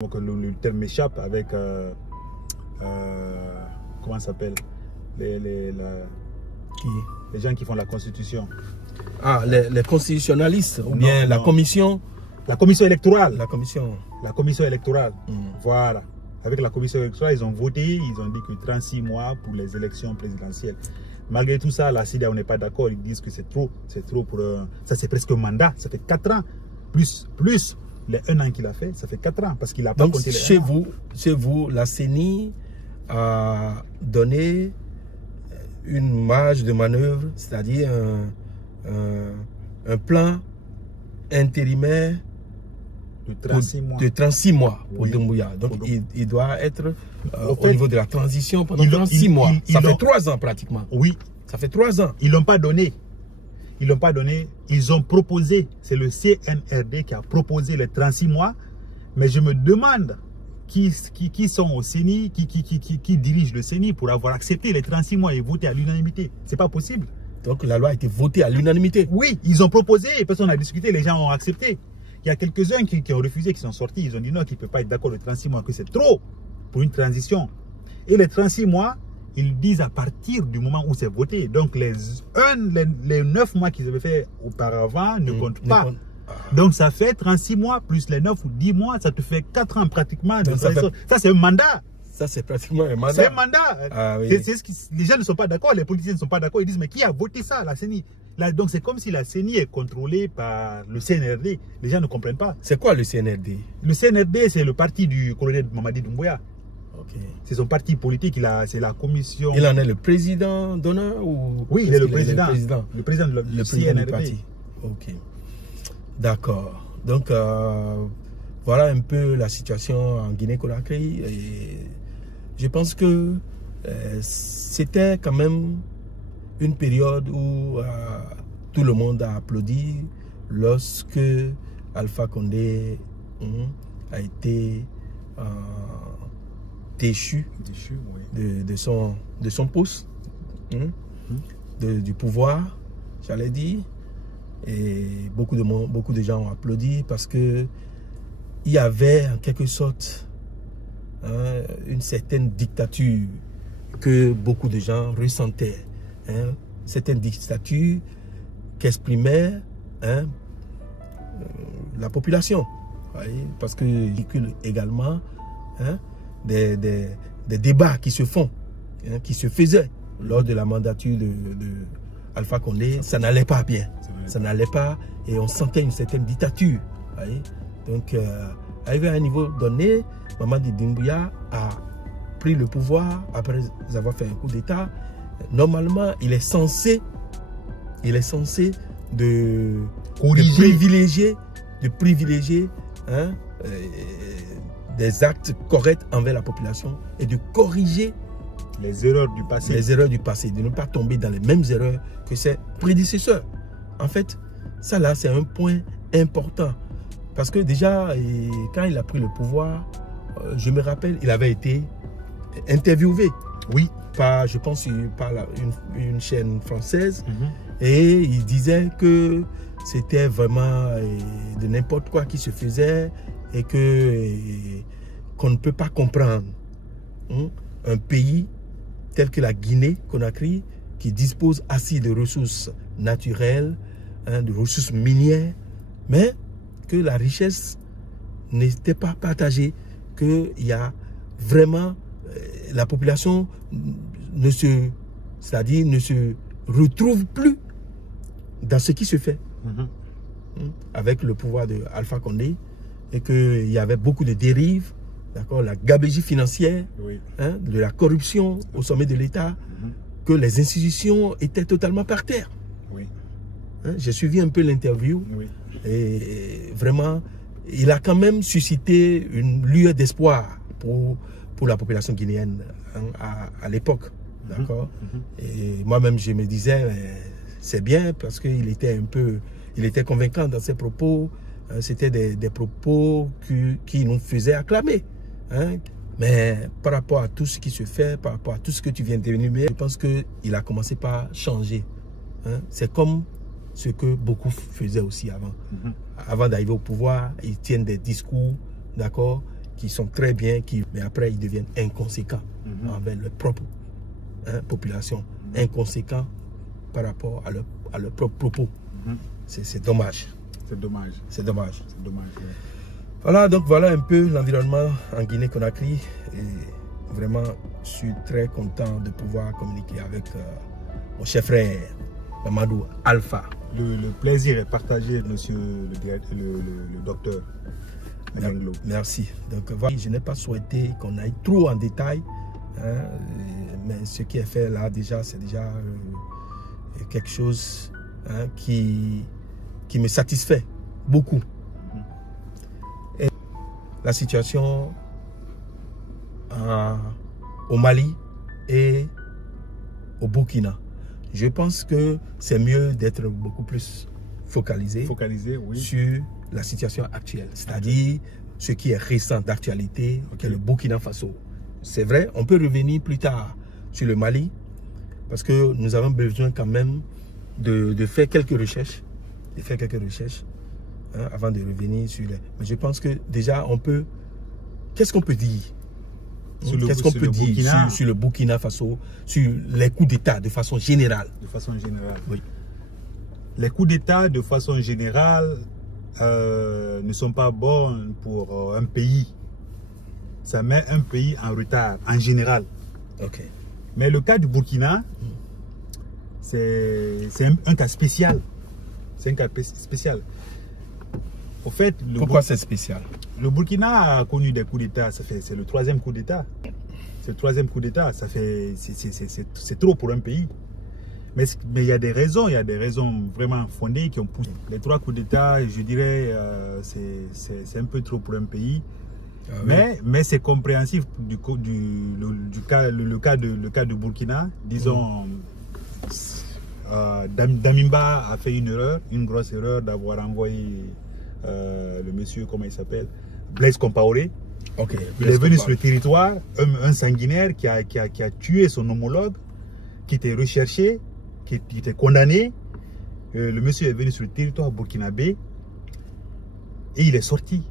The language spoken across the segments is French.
Donc le terme m'échappe avec comment ça s'appelle les gens qui font la constitution. Ah, les constitutionnalistes ou bien la commission. La commission électorale. La commission électorale. Voilà. Avec la commission électorale, ils ont voté, ils ont dit que 36 mois pour les élections présidentielles. Malgré tout ça, la CEDEAO n'est pas d'accord. Ils disent que c'est trop pour ça, c'est presque un mandat. Ça fait 4 ans. Plus les 1 an qu'il a fait, ça fait 4 ans. Parce qu'il a pas compté les 1 an. Chez vous, la CENI a donné une marge de manœuvre, c'est-à-dire un plan intérimaire de 36 mois pour Doumbouya. Donc il doit être au niveau de la transition pendant 36 mois. Ça fait 3 ans pratiquement. Oui. Ça fait 3 ans. Ils l'ont pas donné. Ils l'ont pas donné. Ils ont proposé. C'est le CNRD qui a proposé les 36 mois. Mais je me demande qui sont au CENI, qui dirigent le CENI pour avoir accepté les 36 mois et voté à l'unanimité. C'est pas possible. Donc la loi a été votée à l'unanimité. Oui, ils ont proposé et personne n'a discuté. Les gens ont accepté. Il y a quelques-uns qui ont refusé, qui sont sortis. Ils ont dit non, qu'ils ne peuvent pas être d'accord les 36 mois, que c'est trop pour une transition. Et les 36 mois, ils disent à partir du moment où c'est voté. Donc les 9 mois qu'ils avaient fait auparavant ne comptent pas. Donc ça fait 36 mois plus les 9 ou 10 mois, ça te fait 4 ans pratiquement. De ça c'est un mandat. Ça c'est pratiquement un mandat. C'est un mandat. Ah, oui. Les gens ne sont pas d'accord, les politiciens ne sont pas d'accord. Ils disent mais qui a voté ça, la CENI? Là, donc c'est comme si la CENI est contrôlée par le CNRD. Les gens ne comprennent pas. C'est quoi le CNRD? Le CNRD, c'est le parti du colonel Mamadi Doumbouya. Okay. C'est son parti politique, c'est la commission. Il en est le président d'honneur ou... Oui, il est le président. Le président du CNRD. Du parti. Ok. D'accord. Donc, voilà un peu la situation en Guinée-Conakry. Et je pense que c'était quand même une période où tout le monde a applaudi lorsque Alpha Condé a été déchu oui. de son poste, du pouvoir, j'allais dire. Et beaucoup de gens ont applaudi parce que il y avait en quelque sorte une certaine dictature que beaucoup de gens ressentaient. Certaines dictatures qu'exprimait la population. Parce que véhicule également des débats qui se font, qui se faisaient lors de la mandature de Alpha Condé. Ça n'allait pas bien. Ça n'allait pas et on sentait une certaine dictature. Donc, arrivé à un niveau donné, Mamadi Doumbouya a pris le pouvoir après avoir fait un coup d'État. Normalement, il est censé de privilégier des actes corrects envers la population et de corriger les erreurs du passé. De ne pas tomber dans les mêmes erreurs que ses prédécesseurs. En fait, ça là, c'est un point important. Parce que déjà, quand il a pris le pouvoir, je me rappelle, il avait été interviewé. Oui. Je pense, par une chaîne française. Et il disait que c'était vraiment de n'importe quoi qui se faisait et qu'on ne peut pas comprendre un pays tel que la Guinée-Conakry qui dispose assez de ressources naturelles, de ressources minières, mais que la richesse n'était pas partagée, qu'il y a vraiment la population ne se retrouve plus dans ce qui se fait avec le pouvoir de Alpha Condé et qu'il y avait beaucoup de dérives, la gabegie financière, de la corruption au sommet de l'État, que les institutions étaient totalement par terre. J'ai suivi un peu l'interview et vraiment, il a quand même suscité une lueur d'espoir pour la population guinéenne à l'époque. Et moi-même, je me disais, c'est bien parce qu'il était il était convaincant dans ses propos. C'était des propos qui nous faisaient acclamer. Mais par rapport à tout ce qui se fait, par rapport à tout ce que tu viens d'énumérer, je pense qu'il a commencé par changer. C'est comme ce que beaucoup faisaient aussi avant. Avant d'arriver au pouvoir, ils tiennent des discours, d'accord, qui sont très bien, mais après ils deviennent inconséquents envers leur propre population, inconséquents par rapport à leur propre propos. C'est dommage. C'est dommage. C'est dommage. C'est dommage. Ouais. Voilà, donc voilà un peu l'environnement en Guinée-Conakry. Et vraiment, je suis très content de pouvoir communiquer avec mon chef frère, Mamadou Alpha. Le plaisir est partagé, monsieur le docteur. Merci. Donc voilà, je n'ai pas souhaité qu'on aille trop en détail, mais ce qui est fait là déjà, c'est déjà quelque chose qui me satisfait beaucoup. Et la situation au Mali et au Burkina, je pense que c'est mieux d'être beaucoup plus focalisé oui, sur la situation actuelle, c'est-à-dire ce qui est récent d'actualité, que le Burkina Faso. C'est vrai, on peut revenir plus tard sur le Mali, parce que nous avons besoin quand même de faire quelques recherches, avant de revenir sur les... Mais je pense que déjà, on peut... Qu'est-ce qu'on peut dire? Qu'est-ce qu'on peut dire sur le Burkina Faso, sur les coups d'État de façon générale? De façon générale. Oui. Les coups d'État de façon générale ne sont pas bons pour un pays. Ça met un pays en retard, en général. Ok. Mais le cas du Burkina, c'est un cas spécial. C'est un cas spécial. Au fait, pourquoi c'est spécial? Le Burkina a connu des coups d'État. C'est le 3e coup d'État. C'est le 3e coup d'État. C'est trop pour un pays. Mais il y a des raisons vraiment fondées qui ont poussé. Les 3 coups d'État, je dirais, c'est un peu trop pour un pays. Ah, oui. Mais c'est compréhensif le cas de Burkina. Disons, Damimba a fait une grosse erreur d'avoir envoyé le monsieur, comment il s'appelle, Blaise Compaoré. Il est venu sur le territoire, un sanguinaire qui a tué son homologue, qui était recherché, qui était condamné. Le monsieur est venu sur le territoire burkinabé et il est sorti.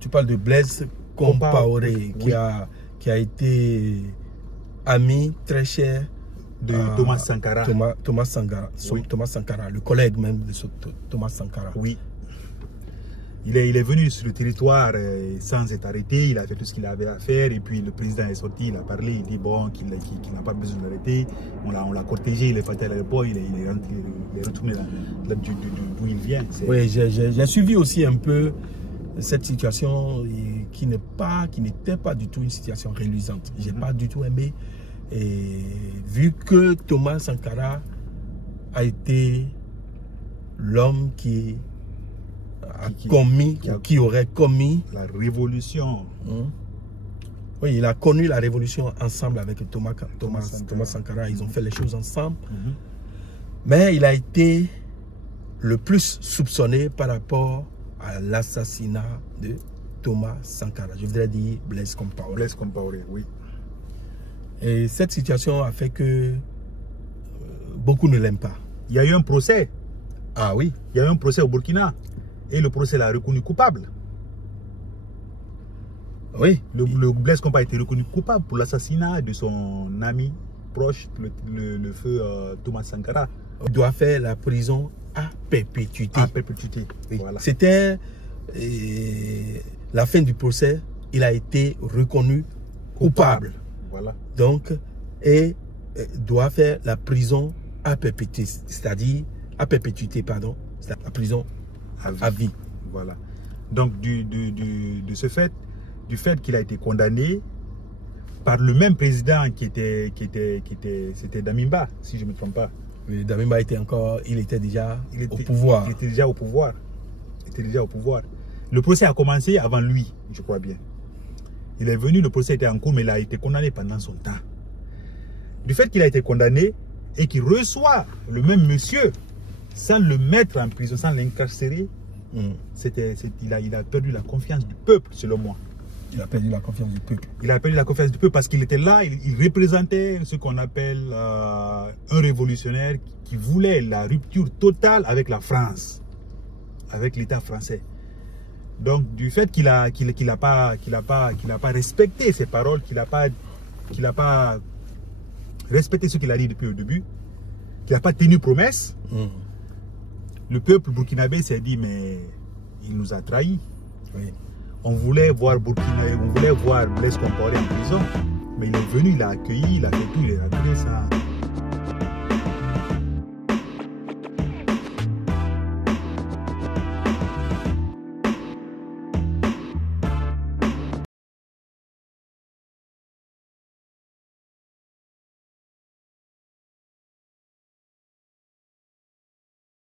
Tu parles de Blaise Compaoré, qui a été ami très cher de Thomas Sankara. Thomas Sankara, le collègue même de Thomas Sankara. Oui. Il est venu sur le territoire sans être arrêté, il a fait tout ce qu'il avait à faire et puis le président est sorti, il a parlé, il dit bon qu'il n'a pas besoin d'arrêter, on l'a protégé, il est parti à l'aéroport, il est retourné d'où il vient. Oui, j'ai suivi aussi un peu cette situation qui n'était pas du tout une situation réluisante. J'ai pas du tout aimé, et vu que Thomas Sankara a été l'homme qui aurait commis la révolution. Oui, il a connu la révolution ensemble avec Thomas Sankara. Ils ont fait les choses ensemble. Mais il a été le plus soupçonné par rapport à l'assassinat de Thomas Sankara. Je voudrais dire Blaise Compaoré. Blaise Compaoré, oui. Et cette situation a fait que beaucoup ne l'aiment pas. Il y a eu un procès. Ah oui. Il y a eu un procès au Burkina. Et le procès l'a reconnu coupable. Oui. Le Blaise Compaoré a été reconnu coupable pour l'assassinat de son ami proche, le feu Thomas Sankara. Il doit faire la prison à perpétuité. À perpétuité, oui. Voilà. C'était la fin du procès. Il a été reconnu coupable. Voilà. Donc, et doit faire la prison à perpétuité, c'est-à-dire à perpétuité, pardon, la prison à vie. Voilà. Donc, de ce fait, du fait qu'il a été condamné par le même président c'était Damimba, si je ne me trompe pas. Oui, Damimba il était déjà au pouvoir. Il était déjà au pouvoir. Le procès a commencé avant lui, je crois bien. Il est venu, le procès était en cours, mais il a été condamné pendant son temps. Du fait qu'il a été condamné et qu'il reçoit le même monsieur sans le mettre en prison, sans l'incarcérer, il a perdu la confiance du peuple, selon moi. Il a perdu la confiance du peuple. Il a perdu la confiance du peuple parce qu'il était là, il représentait ce qu'on appelle un révolutionnaire qui voulait la rupture totale avec la France, avec l'État français. Donc, du fait qu'il a pas respecté ses paroles, qu'il n'a pas respecté ce qu'il a dit depuis le début, qu'il n'a pas tenu promesse, le peuple burkinabé s'est dit, mais il nous a trahis. Oui. On voulait voir Blaise Compaoré en prison, mais il est venu, il a accueilli, il a fait tout, il a créé ça.